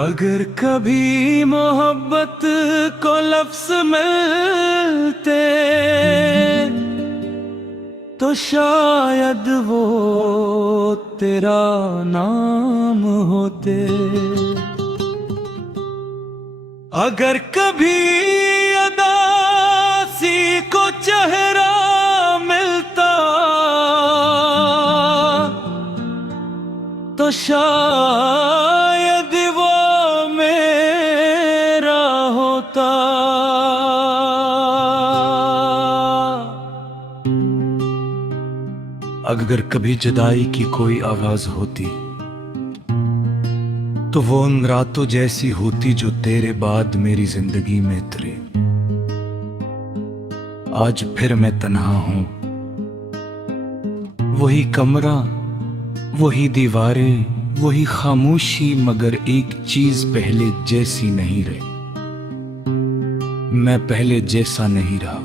अगर कभी मोहब्बत को लफ्ज़ मिलते तो शायद वो तेरा नाम होते। अगर कभी अदासी को चेहरा मिलता तो शायद वो मेरा होता। अगर कभी जुदाई की कोई आवाज होती तो वो उन रातों जैसी होती जो तेरे बाद मेरी जिंदगी में उतरी। आज फिर मैं तन्हा हूं, वही कमरा, वही दीवारें, वही खामोशी, मगर एक चीज पहले जैसी नहीं रही। मैं पहले जैसा नहीं रहा,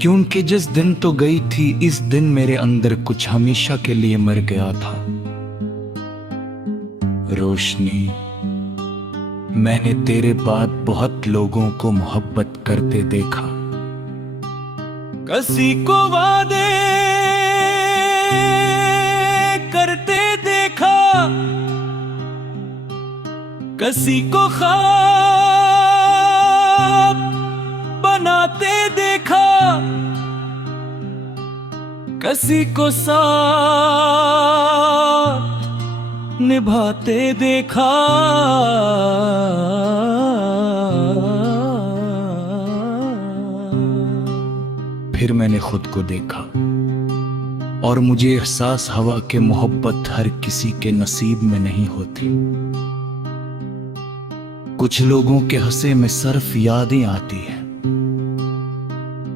क्योंकि जिस दिन तो गई थी, इस दिन मेरे अंदर कुछ हमेशा के लिए मर गया था। रोशनी, मैंने तेरे बाद बहुत लोगों को मोहब्बत करते देखा। किसी को वादे करते देखा, किसी को ख्वाब बनाते देखा, किसी को साथ निभाते देखा। फिर मैंने खुद को देखा और मुझे एहसास हुआ कि मोहब्बत हर किसी के नसीब में नहीं होती। कुछ लोगों के हंसे में सिर्फ यादें आती हैं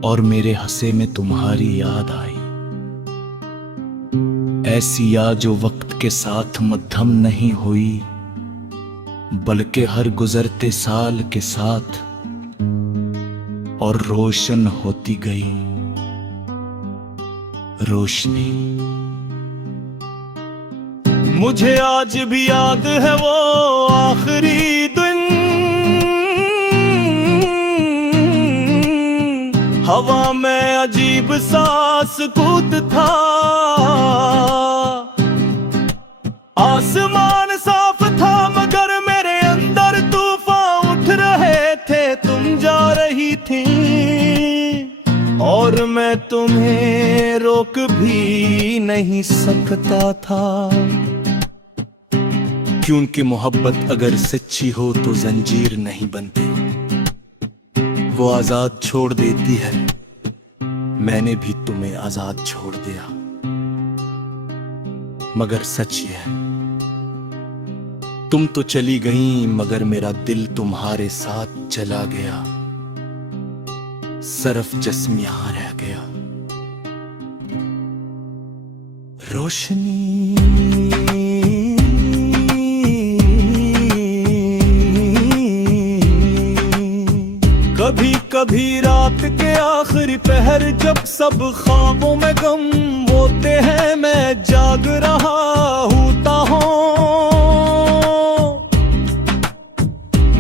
और मेरे हंसे में तुम्हारी याद आई। ऐसी याद जो वक्त के साथ मध्यम नहीं हुई, बल्कि हर गुजरते साल के साथ और रोशन होती गई। रोशनी, मुझे आज भी याद है वो आखिरी दिन, हवा में अजीब सा सुकूत था। आसमान साफ था मगर मेरे अंदर तूफान उठ रहे थे। तुम जा रही थी और मैं तुम्हें रोक भी नहीं सकता था, क्योंकि मोहब्बत अगर सच्ची हो तो जंजीर नहीं बनती, वो आजाद छोड़ देती है। मैंने भी तुम्हें आजाद छोड़ दिया, मगर सच ये है तुम तो चली गई मगर मेरा दिल तुम्हारे साथ चला गया। सिर्फ जिस्म यहां रह गया। रोशनी, कभी कभी रात के आखिरी पहर जब सब ख्वाबों में गम होते हैं, मैं जाग रहा होता हूँ।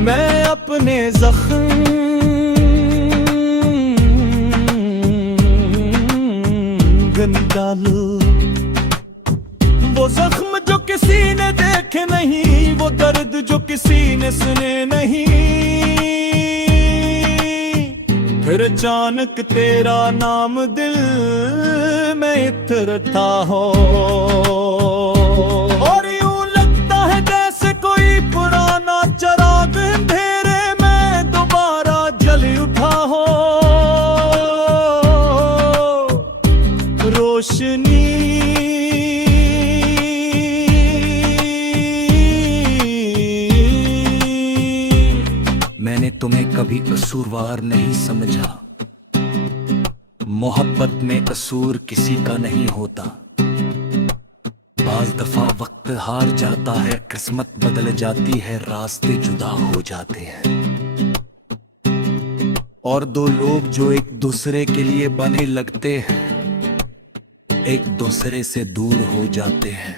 मैं अपने जख्म डालू, वो जख्म जो किसी ने देखे नहीं, वो दर्द जो किसी ने सुने नहीं। फिर अचानक तेरा नाम दिल में इतरता हो और यूं लगता है जैसे कोई पुराना चिराग अंधेरे में दोबारा जल उठा हो। रोशनी, मैंने तुम्हें कभी कसूरवार नहीं समझा। मोहब्बत में कसूर किसी का नहीं होता। बाज दफा वक्त हार जाता है, किस्मत बदल जाती है, रास्ते जुदा हो जाते हैं। और दो लोग जो एक दूसरे के लिए बने लगते हैं, एक दूसरे से दूर हो जाते हैं।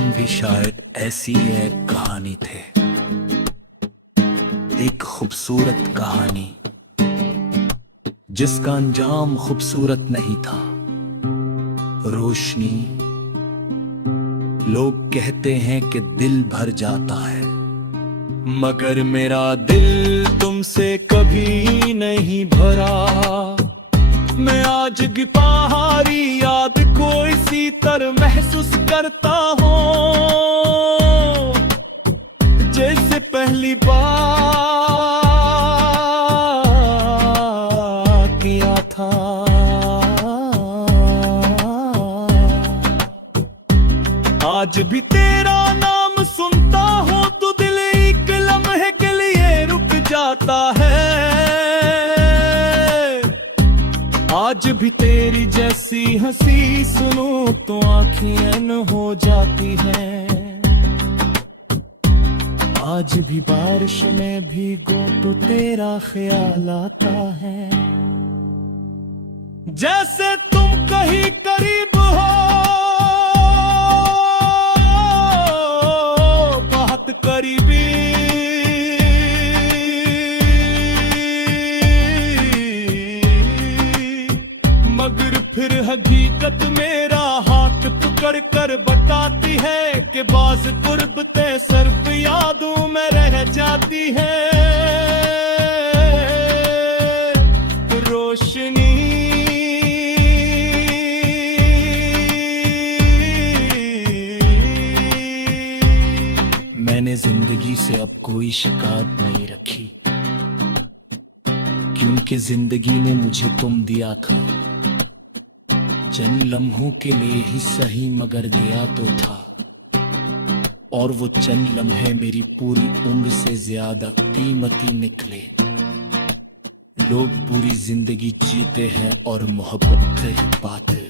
हम भी शायद ऐसी एक कहानी थे, एक खूबसूरत कहानी जिसका अंजाम खूबसूरत नहीं था। रोशनी, लोग कहते हैं कि दिल भर जाता है, मगर मेरा दिल तुमसे कभी नहीं भरा। मैं आज की पहाड़ी याद को इसी तरह महसूस करता हूँ जैसे पहली बार किया था। आज भी तेरा नाम सुनता हूँ तो दिल एक लम्हे के लिए रुक जाता है। आज भी तेरी जैसी हंसी सुनूं तो आँखें अन हो जाती हैं। आज भी बारिश में भीगो तो तेरा ख्याल आता है। जैसे तुम कहीं करीब हो, बहुत करीबी, मगर फिर हकीकत मेरा हाथ पकड़ कर बताती है कि बाज़ कुर्बतें सिर्फ यादों में रह जाती है। रोशनी, मैंने जिंदगी से अब कोई शिकायत नहीं रखी, क्योंकि जिंदगी ने मुझे तुम दिया था। चंद लम्हों के लिए ही सही मगर दिया तो था, और वो चंद लम्हे मेरी पूरी उम्र से ज्यादा कीमती निकले। लोग पूरी जिंदगी जीते हैं और मोहब्बत ही पाते,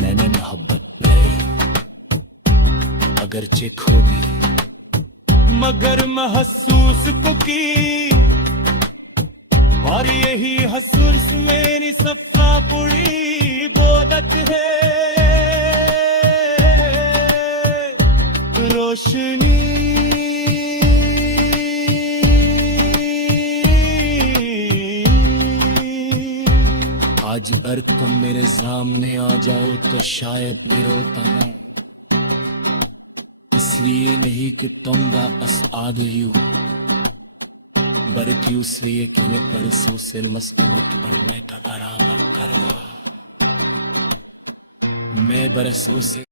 मैंने मोहब्बत नहीं, अगरचे खो दी मगर महसूस को की। और यही हसूस मेरी सबसे बड़ी दौलत है। रोशनी, आज अगर तुम मेरे सामने आ जाओ तो शायद भी रोता हूं, इसलिए नहीं कि तुम वापस आ गई हो, बल्कि इसलिए कि मैं परसों से मजबूर बनने का इरादा करूंगा। मैं बरसों से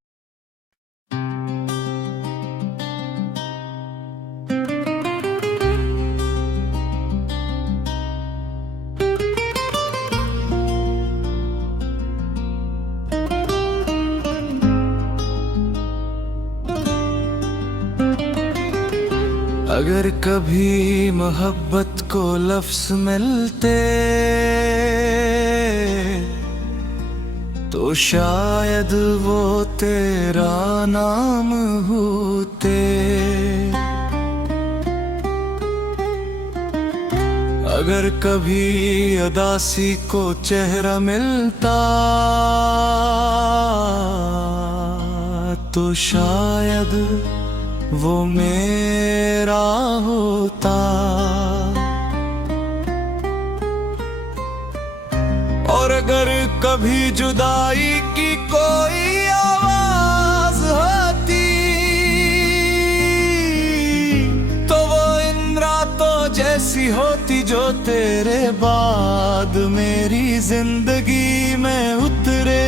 अगर कभी मोहब्बत को लफ्ज़ मिलते तो शायद वो तेरा नाम होते। अगर कभी उदासी को चेहरा मिलता तो शायद वो मेरा होता। और अगर कभी जुदाई की कोई आवाज होती तो वो इन रातों जैसी होती जो तेरे बाद मेरी जिंदगी में उतरे।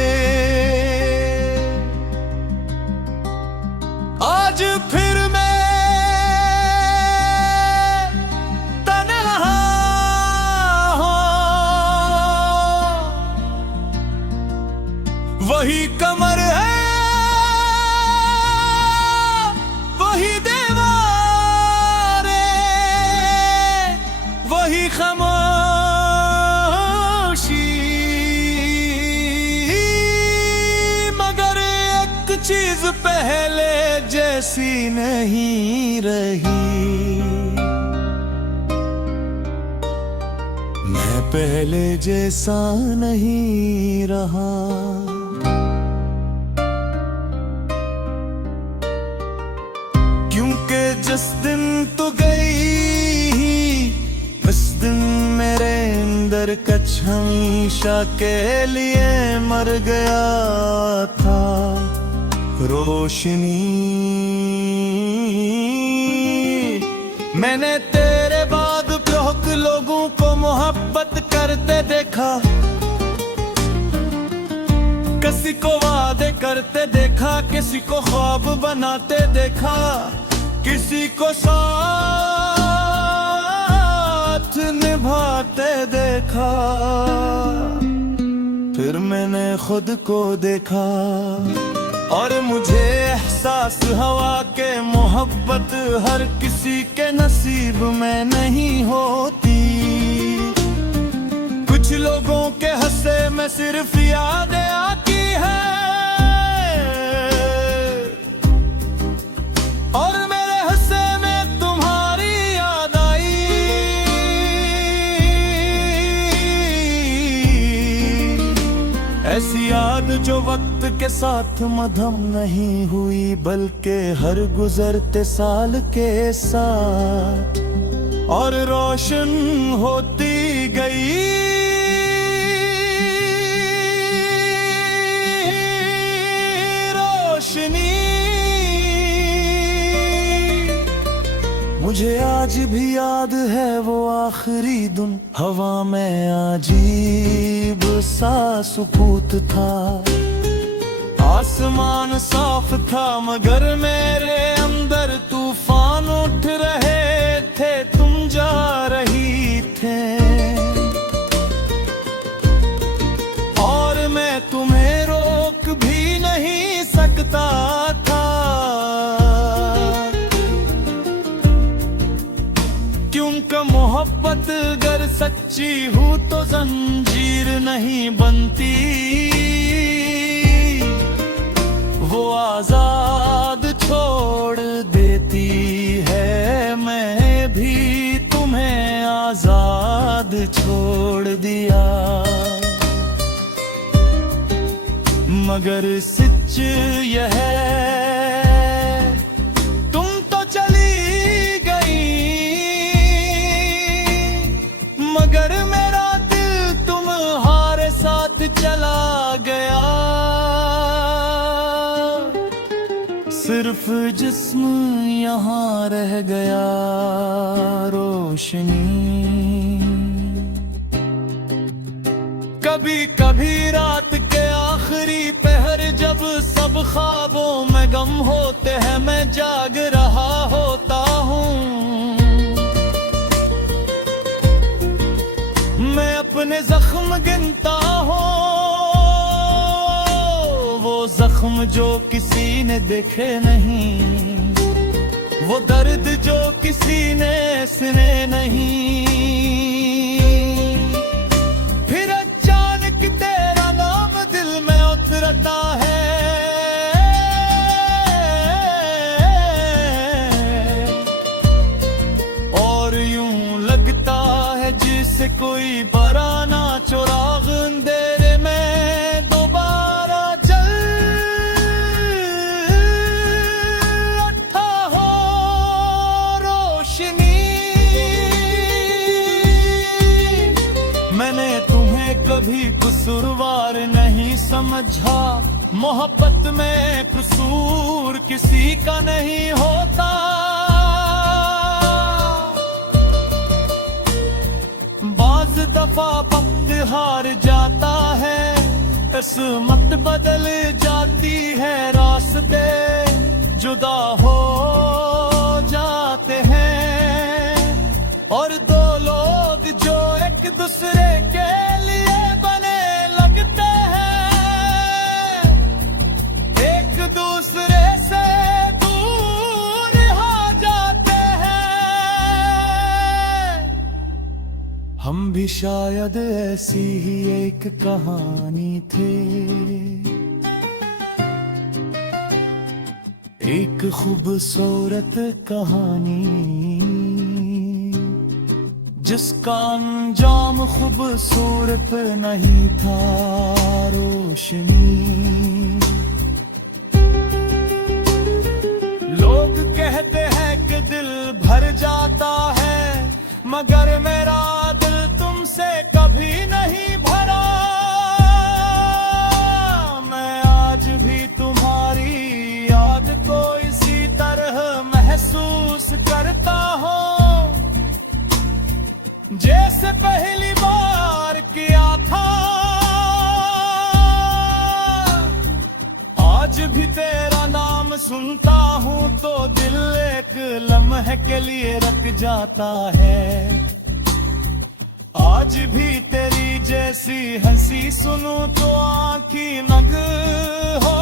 आज फिर मैं तन्हा हूं, वही कमर है, वही दीवारें, वही खामोशी, मगर एक चीज पहले जैसी नहीं रही। मैं पहले जैसा नहीं रहा। कि जिस दिन तू गई उस दिन मेरे अंदर कुछ हमेशा के लिए मर गया था रोशनी। मैंने तेरे बाद बहुत लोगों को मोहब्बत करते देखा, किसी को वादे करते देखा, किसी को ख्वाब बनाते देखा, किसी को साथ निभाते देखा। फिर मैंने खुद को देखा और मुझे एहसास हुआ कि मोहब्बत हर किसी के नसीब में नहीं होती। कुछ लोगों के हंसे में सिर्फ यादें आती है और मेरे हंसे में तुम्हारी याद आई। ऐसी याद जो वक्त के साथ मधम नहीं हुई बल्कि हर गुजरते साल के साथ और रोशन होती गई। मुझे आज भी याद है वो आखिरी दिन, हवा में अजीब सा सुकूत था। आसमान साफ था मगर मेरे अंदर तूफान उठ रहे थे, तुम जा रही थे और मैं तुम्हें रोक भी नहीं सकता था। क्योंकि मोहब्बत अगर सच्ची हो तो जंजीर नहीं बनती, वो आजाद छोड़ देती है। मैं भी तुम्हें आजाद छोड़ दिया मगर सच यह है तुम तो चली गई मगर मेरा दिल तुम्हारे साथ चला गया। सिर्फ जिस्म यहाँ रह गया रोशनी। कभी कभी रात के आखिरी पहर जब सब ख्वाबों में गम होते हैं, मैं जाग रहा होता हूँ। मैं अपने जख्म गिनता हूँ, वो जख्म जो किसी ने देखे नहीं, वो दर्द जो किसी ने सुने नहीं। फिर अचानक तेरा नाम दिल में उतरता है और यूं लगता है जिसे कोई बराना चुराग अंधेरे में दोबारा जल उठा हो रोशनी। मैंने तुम्हें कभी कसूरवार नहीं समझा, मोहब्बत में कसूर किसी का नहीं होता। बाज दफा वक्त हार जाता है, किस्मत बदल जाती है, रास्ते जुदा हो जाते हैं और दो लोग जो एक दूसरे के लिए बने लगते हैं, एक दूसरे से दूर हो जाते हैं। हम भी शायद ऐसी ही एक कहानी थे, एक खूबसूरत कहानी जिसका अंजाम खूबसूरत नहीं था रोशनी। लोग कहते हैं मगर मेरा दिल तुमसे कभी नहीं भरा। मैं आज भी तुम्हारी याद को इसी तरह महसूस करता हूँ, जैसे पहली बार किया था। आज भी तेरा नाम सुनता हूँ तो दिल एक लम्हे के लिए रट जाता है। आज भी तेरी जैसी हंसी सुनूं तो आँखी नग हो